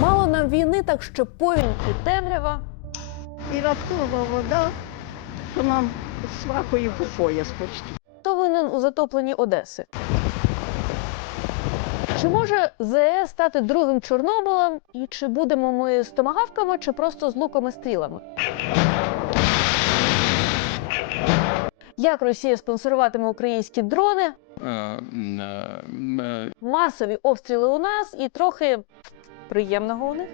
Мало нам війни, так ще повінь і темрява. І раптова вода, то нам свахою по пояс почти. Хто винен у затопленні Одеси? Чи може ЗС стати другим Чорнобилем? І чи будемо ми з томагавками, чи просто з луками стрілами? Як Росія спонсоруватиме українські дрони? Е, е, е, Масові обстріли у нас і трохи приємного у них.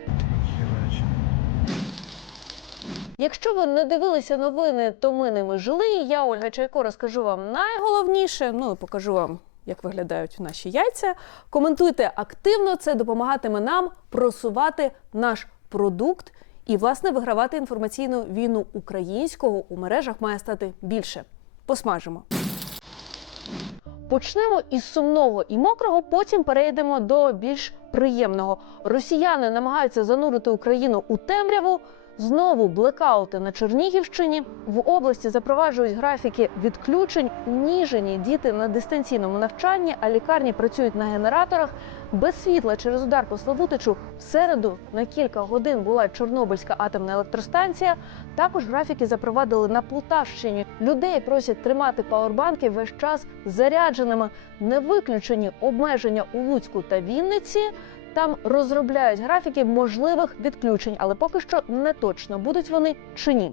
Якщо ви не дивилися новини, то ми ними жили. Я, Ольга Чайко, розкажу вам найголовніше. Ну і покажу вам, як виглядають наші яйця. Коментуйте активно, це допомагатиме нам просувати наш продукт і, власне, вигравати інформаційну війну українського у мережах має стати більше. Посмажимо. Почнемо із сумного і мокрого, потім перейдемо до більш приємного. Росіяни намагаються занурити Україну у темряву. Знову блекаути на Чернігівщині. В області запроваджують графіки відключень. Уніжені діти на дистанційному навчанні, а лікарні працюють на генераторах. Без світла через удар по Славутичу в середу на кілька годин була Чорнобильська атомна електростанція. Також графіки запровадили на Полтавщині. Людей просять тримати павербанки весь час зарядженими. Не виключені обмеження у Луцьку та Вінниці. Там розробляють графіки можливих відключень, але поки що не точно будуть вони чи ні.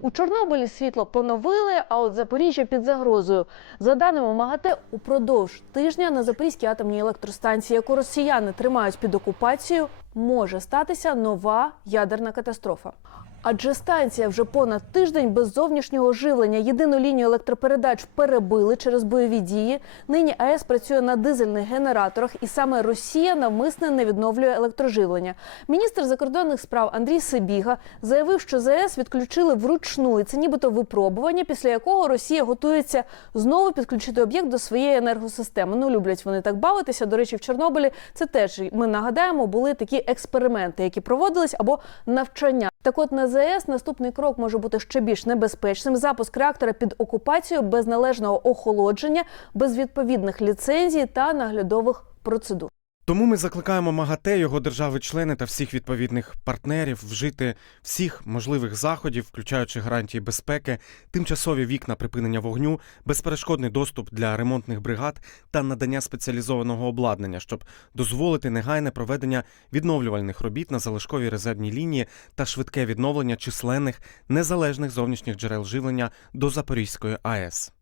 У Чорнобилі світло поновили, а от Запоріжжя під загрозою. За даними МАГАТЕ, упродовж тижня на Запорізькій атомній електростанції, яку росіяни тримають під окупацією, може статися нова ядерна катастрофа. Адже станція вже понад тиждень без зовнішнього живлення. Єдину лінію електропередач перебили через бойові дії. Нині АЕС працює на дизельних генераторах, і саме Росія навмисне не відновлює електроживлення. Міністр закордонних справ Андрій Сибіга заявив, що ЗАЕС відключили вручну, і це нібито випробування, після якого Росія готується знову підключити об'єкт до своєї енергосистеми. Ну люблять вони так бавитися. До речі, в Чорнобилі це теж ми нагадаємо, були такі експерименти, які проводились або навчання. Так от на ЗАЕС наступний крок може бути ще більш небезпечним. Запуск реактора під окупацією без належного охолодження, без відповідних ліцензій та наглядових процедур. Тому ми закликаємо МАГАТЕ, його держави-члени та всіх відповідних партнерів вжити всіх можливих заходів, включаючи гарантії безпеки, тимчасові вікна припинення вогню, безперешкодний доступ для ремонтних бригад та надання спеціалізованого обладнання, щоб дозволити негайне проведення відновлювальних робіт на залишковій резервній лінії та швидке відновлення численних незалежних зовнішніх джерел живлення до Запорізької АЕС.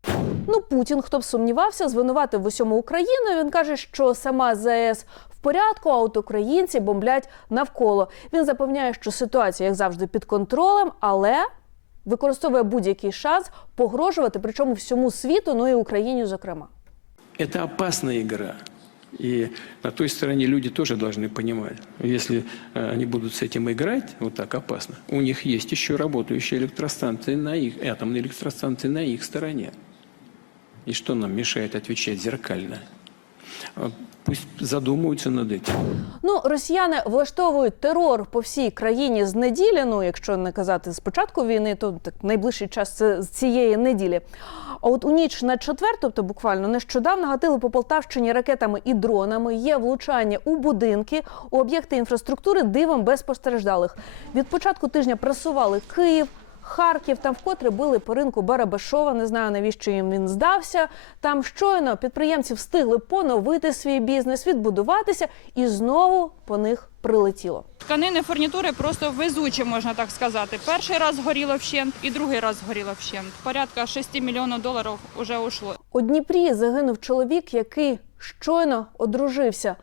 Ну, Путін, хто б сумнівався, звинуватив в усьому Україну. Він каже, що сама ЗАЕС в порядку, а от українці бомблять навколо. Він запевняє, що ситуація, як завжди, під контролем, але використовує будь-який шанс погрожувати, причому всьому світу, ну і Україні, зокрема. Это опасная игра. И на той стороне люди тоже должны понимать, если э, они будут с этим играть, вот так опасно, у них есть еще работающие электростанции на их, атомные электростанции на их стороне. И что нам мешает отвечать зеркально? Пусть задумаются над этим. Ну, росіяни влаштовують терор по всій країні з неділі. Ну, якщо не казати з початку війни, то так найближчий час це з цієї неділі. А от у ніч на четвер, тобто буквально нещодавно гатили по Полтавщині ракетами і дронами. Є влучання у будинки, у об'єкти інфраструктури дивом без постраждалих. Від початку тижня пресували Київ. Харків там вкотре били по ринку Барабашова. Не знаю навіщо їм він здався. Там щойно підприємці встигли поновити свій бізнес, відбудуватися, і знову по них прилетіло. Тканини фурнітури просто везучі, можна так сказати. Перший раз згоріло вщент і другий раз згоріло вщент. Порядка 6 мільйонів доларів вже ушло. У Дніпрі загинув чоловік, який щойно одружився.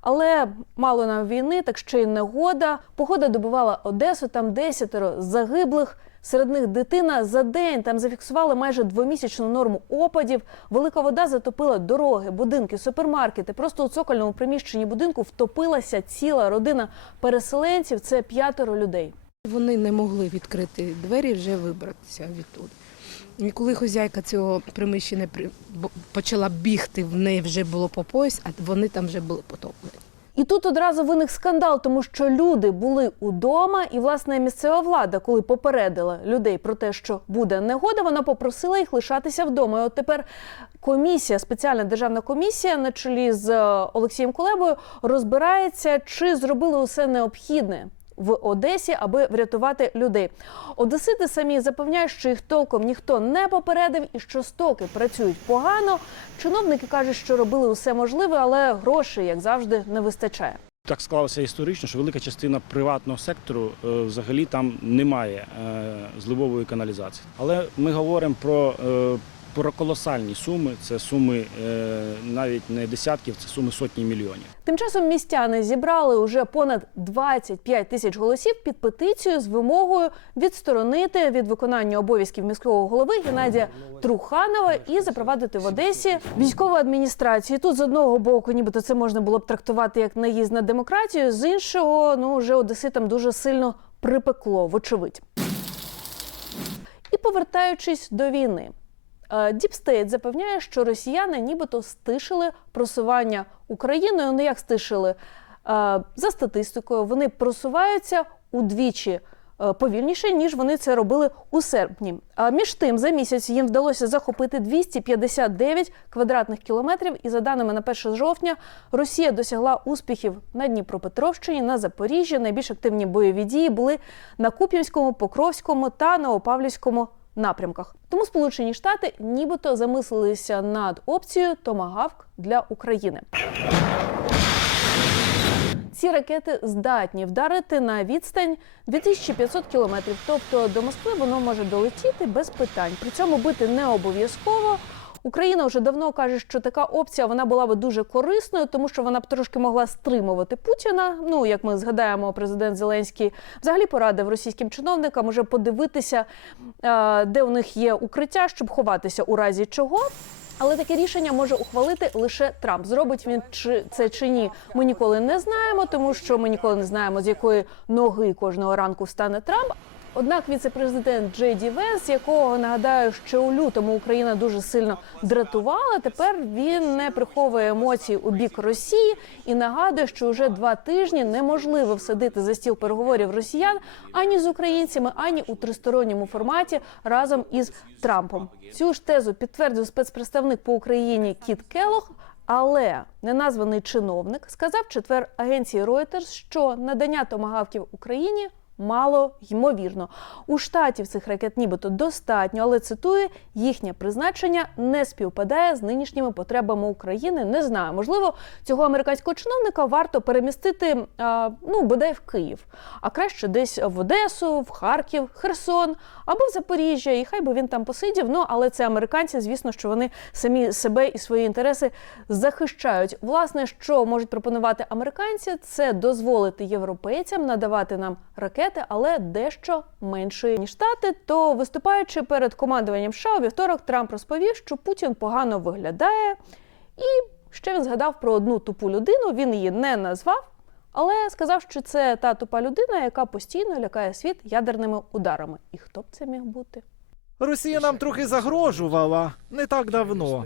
Але мало нам війни, так ще й негода. Погода добивала Одесу, там десятеро загиблих. Серед них дитина за день там зафіксували майже двомісячну норму опадів. Велика вода затопила дороги, будинки, супермаркети. Просто у цокольному приміщенні будинку втопилася ціла родина переселенців. Це п'ятеро людей. Вони не могли відкрити двері, вже вибратися відтуди. І коли хозяйка цього приміщення при- почала бігти, в неї вже було по пояс, а вони там вже були потоплені. І тут одразу виник скандал, тому що люди були удома, і власне місцева влада, коли попередила людей про те, що буде негода, вона попросила їх лишатися вдома. І от тепер комісія, спеціальна державна комісія на чолі з е, Олексієм Кулебою розбирається, чи зробили усе необхідне. В Одесі, аби врятувати людей, Одесити самі запевняють, що їх толком ніхто не попередив і що стоки працюють погано. Чиновники кажуть, що робили усе можливе, але грошей, як завжди, не вистачає. Так склалося історично, що велика частина приватного сектору е, взагалі там немає е, зливової каналізації. Але ми говоримо про, е, про колосальні суми. Це суми е, навіть не десятків, це суми сотні мільйонів. Тим часом містяни зібрали уже понад 25 тисяч голосів під петицію з вимогою відсторонити від виконання обов'язків міського голови Геннадія Труханова і запровадити в Одесі військову адміністрацію. Тут з одного боку, нібито це можна було б трактувати як наїзд на демократію, з іншого, ну вже одеситам дуже сильно припекло, вочевидь. І повертаючись до війни. Діпстейт запевняє, що росіяни нібито стишили просування Україною. Ну як стишили? Е, За статистикою, вони просуваються удвічі е, повільніше, ніж вони це робили у серпні. А між тим, за місяць їм вдалося захопити 259 квадратних кілометрів. І за даними на 1 жовтня, Росія досягла успіхів на Дніпропетровщині, на Запоріжжі. Найбільш активні бойові дії були на Куп'янському, Покровському та Новопавлівському напрямках. Тому Сполучені Штати нібито замислилися над опцією Томагавк для України. Ці ракети здатні вдарити на відстань 2500 кілометрів. Тобто до Москви воно може долетіти без питань. При цьому бити не обов'язково. Україна вже давно каже, що така опція вона була би дуже корисною, тому що вона б трошки могла стримувати Путіна. Ну як ми згадаємо, президент Зеленський взагалі порадив російським чиновникам уже подивитися, е, де у них є укриття, щоб ховатися у разі чого. Але таке рішення може ухвалити лише Трамп. Зробить він чи це чи ні, ми ніколи не знаємо, тому що ми ніколи не знаємо, з якої ноги кожного ранку встане Трамп. Однак віце-президент Джей Ді Венс, якого нагадаю, ще у лютому Україна дуже сильно дратувала. Тепер він не приховує емоцій у бік Росії і нагадує, що вже два тижні неможливо всадити за стіл переговорів росіян ані з українцями, ані у тристоронньому форматі разом із Трампом. Цю ж тезу підтвердив спецпредставник по Україні Кіт Келох. Але неназваний чиновник сказав четвер агенції Reuters, що надання томагавків Україні мало ймовірно. У штатів цих ракет нібито достатньо, але цитую, їхнє призначення не співпадає з нинішніми потребами України. Не знаю, можливо, цього американського чиновника варто перемістити а, ну бодай в Київ, а краще десь в Одесу, в Харків, Херсон або в Запоріжжя. І хай би він там посидів. Ну але це американці, звісно, що вони самі себе і свої інтереси захищають. Власне, що можуть пропонувати американці, це дозволити європейцям надавати нам ракети, але дещо меншої ніж штати. То виступаючи перед командуванням США у вівторок, Трамп розповів, що Путін погано виглядає, і ще він згадав про одну тупу людину. Він її не назвав. Але сказав, що це та тупа людина, яка постійно лякає світ ядерними ударами. І хто б це міг бути? Росія нам трохи загрожувала не так давно.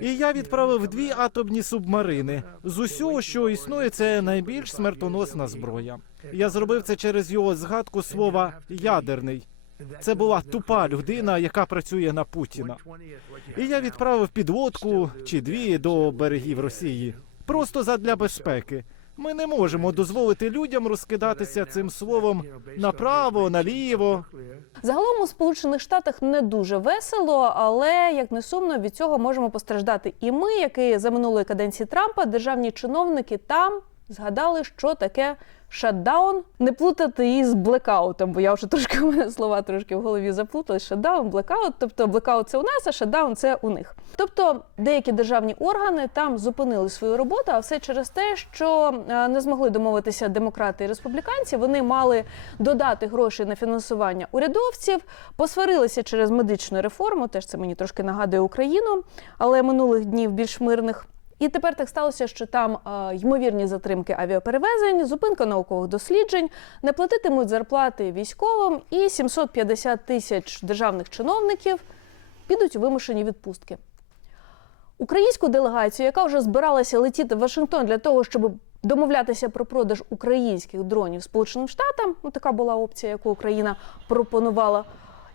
І я відправив дві атомні субмарини. З усього, що існує, це найбільш смертоносна зброя. Я зробив це через його згадку слова ядерний. Це була тупа людина, яка працює на Путіна. І я відправив підводку чи дві до берегів Росії. Просто задля безпеки. Ми не можемо дозволити людям розкидатися цим словом направо, наліво. Загалом у Сполучених Штатах не дуже весело, але як не сумно від цього можемо постраждати. І ми, які за минулої каденції Трампа, державні чиновники там згадали, що таке шатдаун. Не плутати із блекаутом, бо я вже трошки у мене слова трошки в голові заплутали. Шатдаун, блекаут. Тобто блекаут це у нас, а шатдаун це у них. Тобто деякі державні органи там зупинили свою роботу, а все через те, що е, не змогли домовитися демократи і республіканці. Вони мали додати гроші на фінансування урядовців, посварилися через медичну реформу. Теж це мені трошки нагадує Україну, але минулих днів більш мирних. І тепер так сталося, що там е, ймовірні затримки авіаперевезень, зупинка наукових досліджень, не платитимуть зарплати військовим, і 750 тисяч державних чиновників підуть у вимушені відпустки. Українську делегацію, яка вже збиралася летіти в Вашингтон для того, щоб домовлятися про продаж українських дронів Сполученим Штатам. Ну така була опція, яку Україна пропонувала.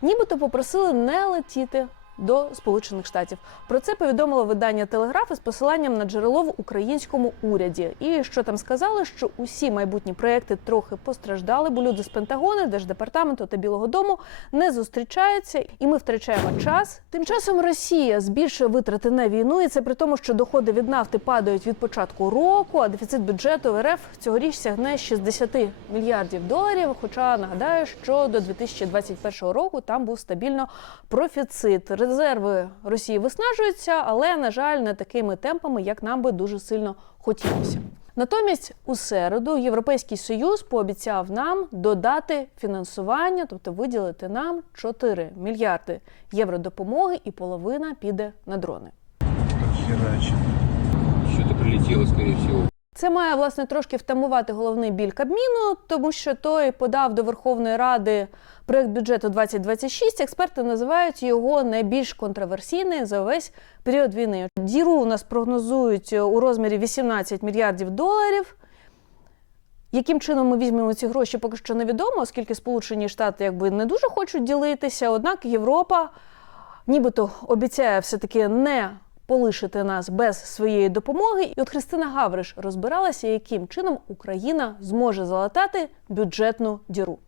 Нібито попросили не летіти до Сполучених Штатів. Про це повідомило видання Телеграф із посиланням на джерело в українському уряді. І що там сказали, що усі майбутні проекти трохи постраждали, бо люди з Пентагону, Держдепартаменту та Білого Дому не зустрічаються, і ми втрачаємо час. Тим часом Росія збільшує витрати на війну, і це при тому, що доходи від нафти падають від початку року, а дефіцит бюджету РФ цьогоріч сягне 60 мільярдів доларів. Хоча нагадаю, що до 2021 року там був стабільно профіцит. Резерви Росії виснажуються, але на жаль, не такими темпами, як нам би дуже сильно хотілося. Натомість у середу Європейський Союз пообіцяв нам додати фінансування, тобто виділити нам 4 мільярди євро допомоги, і половина піде на дрони. Что-то прилетело, скорее всего. Це має власне трошки втамувати головний біль Кабміну, тому що той подав до Верховної Ради проект бюджету 2026. Експерти називають його найбільш контроверсійний за весь період війни. Діру у нас прогнозують у розмірі 18 мільярдів доларів. Яким чином ми візьмемо ці гроші, поки що невідомо, оскільки Сполучені Штати якби не дуже хочуть ділитися. Однак Європа нібито обіцяє все-таки не полишити нас без своєї допомоги. І от Христина Гавриш розбиралася, яким чином Україна зможе залатати бюджетну діру.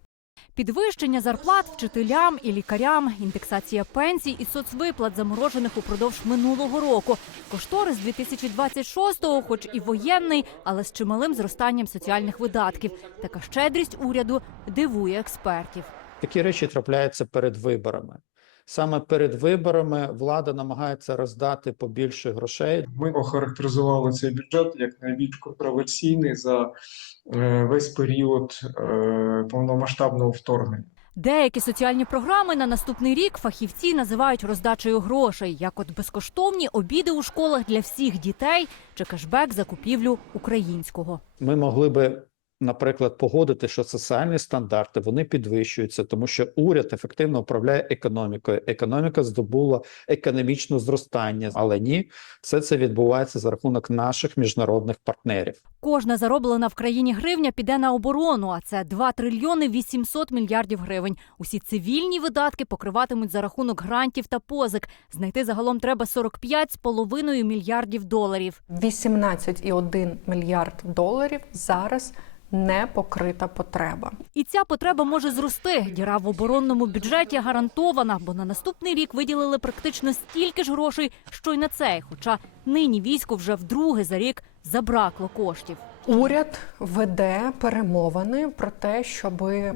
Підвищення зарплат вчителям і лікарям, індексація пенсій і соцвиплат, заморожених упродовж минулого року. Кошторис 2026-го, хоч і воєнний, але з чималим зростанням соціальних видатків. Така щедрість уряду дивує експертів. Такі речі трапляються перед виборами. Саме перед виборами влада намагається роздати побільше грошей. Ми охарактеризували цей бюджет як найбільш контроверсійний за е, весь період е, повномасштабного вторгнення. Деякі соціальні програми на наступний рік фахівці називають роздачею грошей, як от безкоштовні обіди у школах для всіх дітей чи кешбек за купівлю українського. Ми могли би, наприклад, погодити, що соціальні стандарти вони підвищуються, тому що уряд ефективно управляє економікою. Економіка здобула економічне зростання, але ні, все це відбувається за рахунок наших міжнародних партнерів. Кожна зароблена в країні гривня піде на оборону, а це 2 трильйони 800 мільярдів гривень. Усі цивільні видатки покриватимуть за рахунок грантів та позик. Знайти загалом треба 45,5 мільярдів доларів. 18,1 мільярд доларів зараз не покрита потреба. І ця потреба може зрости. Діра в оборонному бюджеті гарантована, бо на наступний рік виділили практично стільки ж грошей, що й на цей. Хоча нині війську вже вдруге за рік забракло коштів. Уряд веде перемовини про те, щоб е,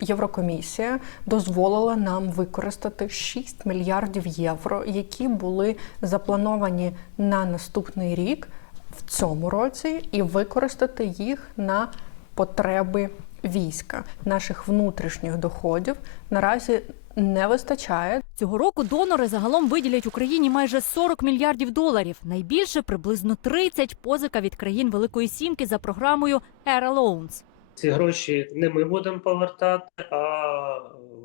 Єврокомісія дозволила нам використати 6 мільярдів євро, які були заплановані на наступний рік в цьому році, і використати їх на потреби війська. Наших внутрішніх доходів наразі не вистачає. Цього року донори загалом виділять Україні майже 40 мільярдів доларів. Найбільше приблизно 30 позика від країн Великої Сімки за програмою Air Loans. Ці гроші не ми будемо повертати, а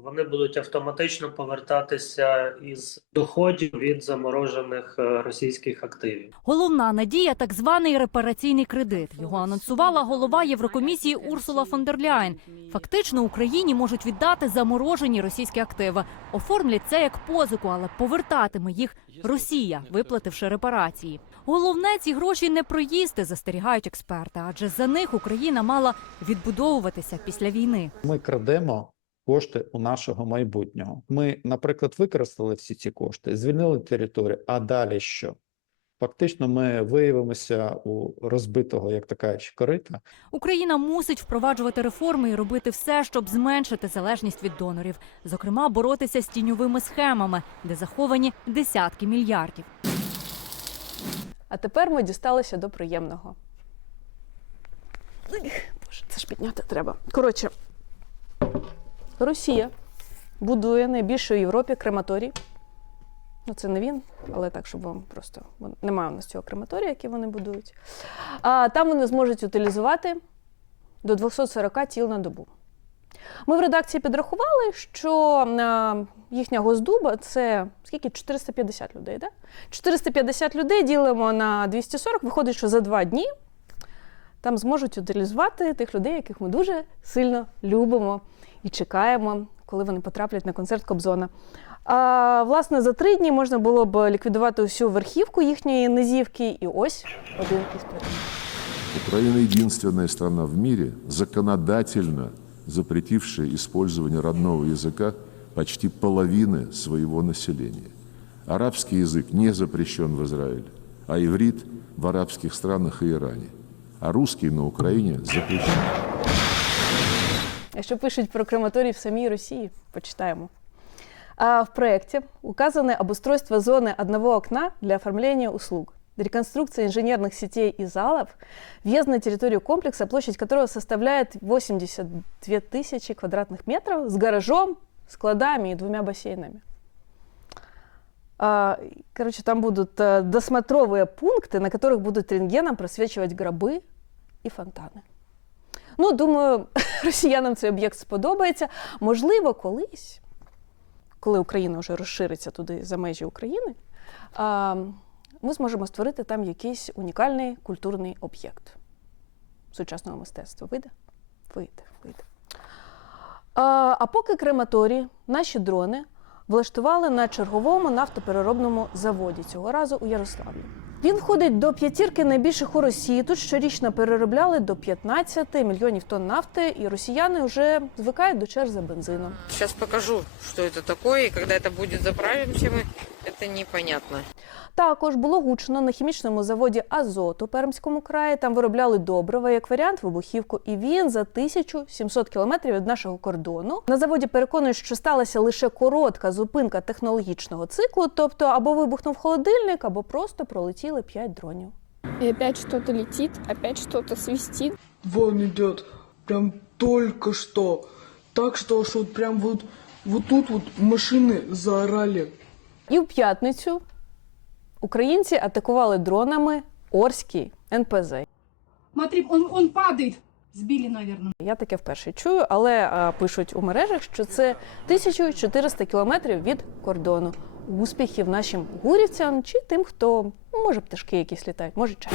вони будуть автоматично повертатися із доходів від заморожених е, російських активів. Головна надія так званий репараційний кредит. Його анонсувала голова Єврокомісії Урсула фон дер Ляєн. Фактично Україні можуть віддати заморожені російські активи. Оформлять це як позику, але повертатиме їх Росія, виплативши репарації. Головне ці гроші не проїсти, застерігають експерти, адже за них Україна мала відбудовуватися після війни. Ми крадемо кошти у нашого майбутнього. Ми, наприклад, використали всі ці кошти, звільнили територію. А далі що? Фактично, ми виявимося у розбитого, як така корита. Україна мусить впроваджувати реформи і робити все, щоб зменшити залежність від донорів, зокрема боротися з тіньовими схемами, де заховані десятки мільярдів. А тепер ми дісталися до приємного. Боже, це ж підняти треба. Коротше, Росія будує найбільший у Європі крематорій. Ну, це не він, але так, щоб вам просто немає у нас цього крематорія, який вони будують. А там вони зможуть утилізувати до 240 тіл на добу. Ми в редакції підрахували, що їхня госдуба це скільки? 450 людей, да? 450 людей ділимо на 240, виходить, що за два дні там зможуть утилізувати тих людей, яких ми дуже сильно любимо і чекаємо, коли вони потраплять на концерт Кобзона. А, власне, за три дні можна було б ліквідувати усю верхівку їхньої низівки, і ось один із прикладів. Украина единственная страна в мире, законодательно запретившая использование родного языка почти половины своего населения. Арабский язык не запрещен в Израиле, а иврит в арабских странах и Иране. А русский на Украине запрещен. А що пишуть про крематорій в самій Росії? Почитаємо. А в проекте указаны обустройство зоны одного окна для оформления услуг, реконструкция инженерных сетей и залов, въезд на территорию комплекса, площадь которого составляет 82 тысячи квадратных метров, с гаражом, складами и двумя бассейнами. А, Короче, там будут э, досмотровые пункты, на которых будут рентгеном просвечивать гробы і фонтани. Ну, думаю, росіянам цей об'єкт сподобається. Можливо, колись, коли Україна вже розшириться туди за межі України, ми зможемо створити там якийсь унікальний культурний об'єкт сучасного мистецтва. Вийде? Вийде, вийде. А, а поки крематорії, наші дрони влаштували на черговому нафтопереробному заводі, цього разу у Ярославлі. Він входить до п'ятірки найбільших у Росії. Тут щорічно переробляли до 15 мільйонів тонн нафти, і росіяни вже звикають до черг за бензином. Сейчас покажу, что это такое, и когда это будет заправимся мы, это непонятно. Також було гучно на хімічному заводі Азот у Пермському краї. Там виробляли добрива, як варіант, вибухівку. І він за 1700 кілометрів від нашого кордону. На заводі переконують, що сталася лише коротка зупинка технологічного циклу, тобто або вибухнув холодильник, або просто пролетіли 5 дронів. И опять что-то летит, опять что-то свистит. Вон идет, прям только что. Так что, что вот прям вот, вот тут вот машины заорали. І в п'ятницю українці атакували дронами Орський НПЗ. Смотри, он, он падает. Сбили, наверное. Я таке вперше чую, але а, пишуть у мережах, що це 1400 кілометрів від кордону. Успіхів нашим гурівцям чи тим, хто ну, може пташки якісь літають, може чай.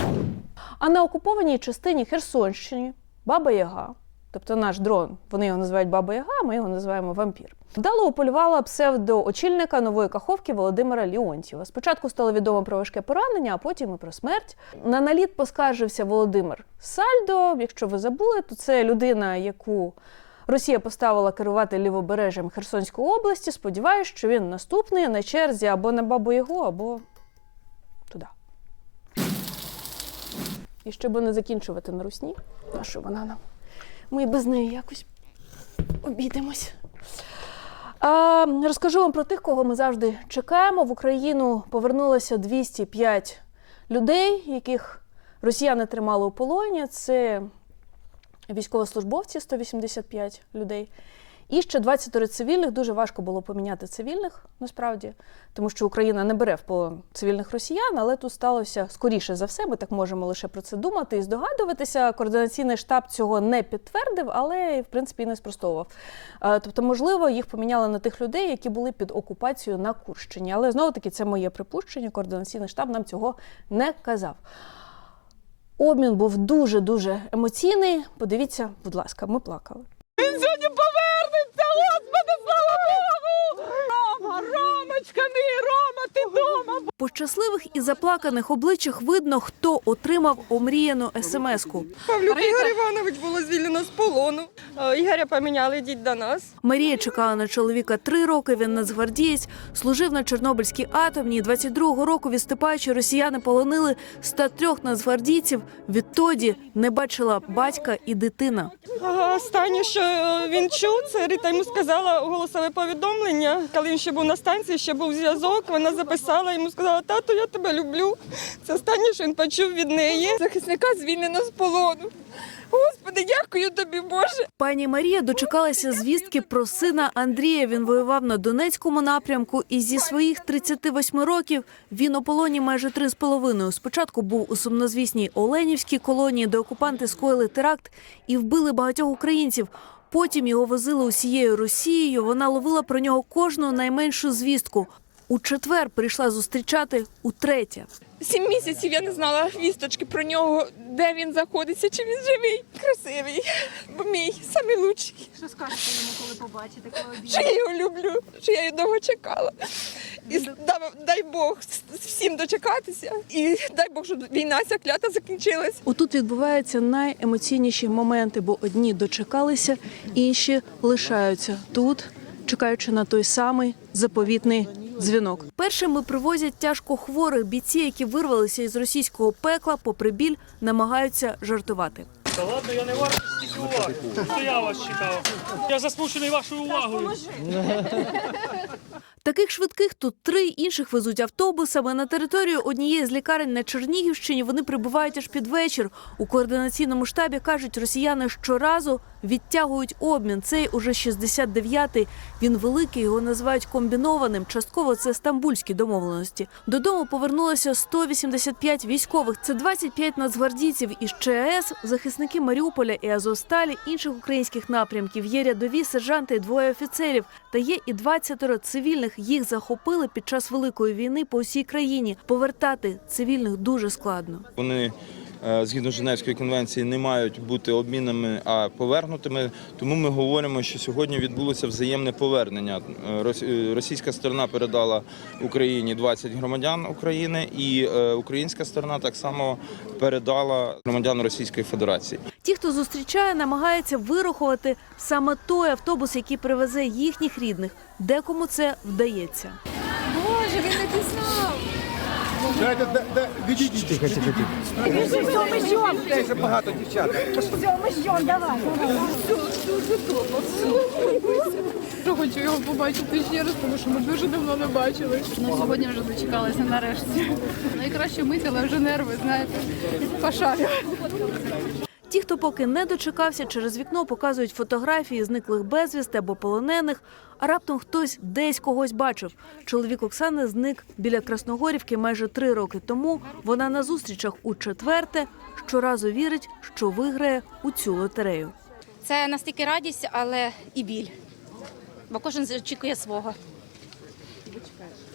А на окупованій частині Херсонщини Баба Яга, тобто наш дрон, вони його називають Баба Яга, ми його називаємо вампір. Вдало уполювала псевдоочільника нової каховки Володимира Ліонтьєва. Спочатку стало відомо про важке поранення, а потім і про смерть. На наліт поскаржився Володимир Сальдо. Якщо ви забули, то це людина, яку Росія поставила керувати лівобережжям Херсонської області. Сподіваюсь, що він наступний на черзі або на Бабу Ягу, або туди. І щоб не закінчувати на русні, що вона? Ми без неї якось обійдемось. Розкажу вам про тих, кого ми завжди чекаємо. В Україну повернулося 205 людей, яких росіяни тримали у полоні. Це військовослужбовці 185 людей. І ще 20 цивільних. Дуже важко було поміняти цивільних насправді, тому що Україна не бере в полон цивільних росіян, але тут сталося скоріше за все. Ми так можемо лише про це думати і здогадуватися. Координаційний штаб цього не підтвердив, але в принципі і не спростовував. Е, Тобто, можливо, їх поміняли на тих людей, які були під окупацією на Курщині. Але знову таки це моє припущення. Координаційний штаб нам цього не казав. Обмін був дуже дуже емоційний. Подивіться, будь ласка, ми плакали. Він сьогодні повернеться, Господи, Ромочка Рома, ти дома! По щасливих і заплаканих обличчях видно, хто отримав омріяну смс-ку. Павлюк Ігор Іванович було звільнено з полону. Е, Ігоря поміняли, йдіть до нас. Марія чекала на чоловіка три роки. Він нацгвардієць, служив на Чорнобильській атомній. 22-го року відступаючи, росіяни полонили 103 нацгвардійців. Відтоді не бачила батька і дитина. Останнє, що він чув, це Рита йому сказала голосове повідомлення. Коли він ще був на станції, ще був зв'язок. Вона записала йому, сказала, тато, я тебе люблю. Це останнє, що він почув від неї. Захисника звільнено з полону. Господи, дякую тобі, Боже. Пані Марія дочекалася звістки про сина Андрія. Він воював на Донецькому напрямку, і зі своїх 38 років він у полоні майже три з половиною. Спочатку був у сумнозвісній Оленівській колонії, де окупанти скоїли теракт і вбили багатьох українців. Потім його возили усією Росією. Вона ловила про нього кожну найменшу звістку. у четвер прийшла зустрічати утретє. Сім місяців я не знала вісточки про нього, де він знаходиться, чи він живий, красивий, бо мій самий лучший. Що скажете йому, коли побачите, коли Що я його люблю, що я його довго чекала. І дай, дай Бог всім дочекатися. І дай Бог, щоб війна ця клята закінчилась. Отут відбуваються найемоційніші моменти, бо одні дочекалися, інші лишаються тут, чекаючи на той самий заповітний дзвінок. Першими привозять тяжко хворих бійці, які вирвалися із російського пекла, попри біль, намагаються жартувати. Та ладно, я не варто стільки уваги. То я вас чекав. Я засмучений вашою увагою. Таких швидких тут три інших везуть автобусами. На територію однієї з лікарень на Чернігівщині вони прибувають аж під вечір. У координаційному штабі кажуть, росіяни щоразу відтягують обмін. Цей уже 69-й. Він великий, його називають комбінованим. Частково це стамбульські домовленості. Додому повернулося 185 військових. Це 25 нацгвардійців із ЧАЕС, захисники Маріуполя і Азовсталі, інших українських напрямків. Є рядові сержанти і двоє офіцерів. Та є і 20 цивільних. Їх захопили під час великої війни по всій країні. Повертати цивільних дуже складно. Вони згідно Женевської конвенції не мають бути обмінними, а повернутими. Тому ми говоримо, що сьогодні відбулося взаємне повернення. Е, е, Російська сторона передала Україні 20 громадян України, і е, українська сторона так само передала громадян Російської Федерації. Ті, хто зустрічає, намагається вирахувати саме той автобус, який привезе їхніх рідних. Декому це вдається. Боже, він не пізнав. Багато дівчат. Я хочу його побачити ще раз, тому що ми дуже давно не бачили. Ну, сьогодні вже дочекалися нарешті. Найкраще мить, але вже нерви, знаєте, пошарю. Ті, хто поки не дочекався, через вікно показують фотографії зниклих безвісти або полонених. А раптом хтось десь когось бачив. Чоловік Оксани зник біля Красногорівки майже три роки тому. Вона на зустрічах у четверте щоразу вірить, що виграє у цю лотерею. Це настільки радість, але і біль. Бо кожен очікує свого.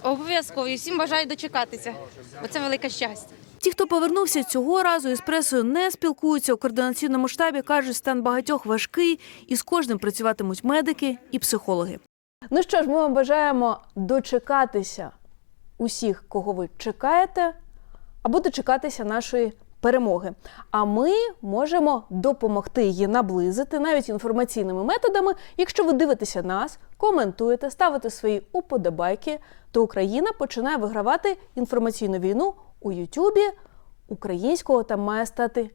Обов'язково і всім бажаю дочекатися, бо це велике щастя. Ті, хто повернувся цього разу із пресою, не спілкуються у координаційному штабі. кажуть, стан багатьох важкий, і з кожним працюватимуть медики і психологи. Ну що ж, ми вам бажаємо дочекатися усіх, кого ви чекаєте, або дочекатися нашої перемоги. А ми можемо допомогти її наблизити навіть інформаційними методами. Якщо ви дивитеся нас, коментуєте, ставите свої уподобайки, то Україна починає вигравати інформаційну війну у Ютубі. Українського там має стати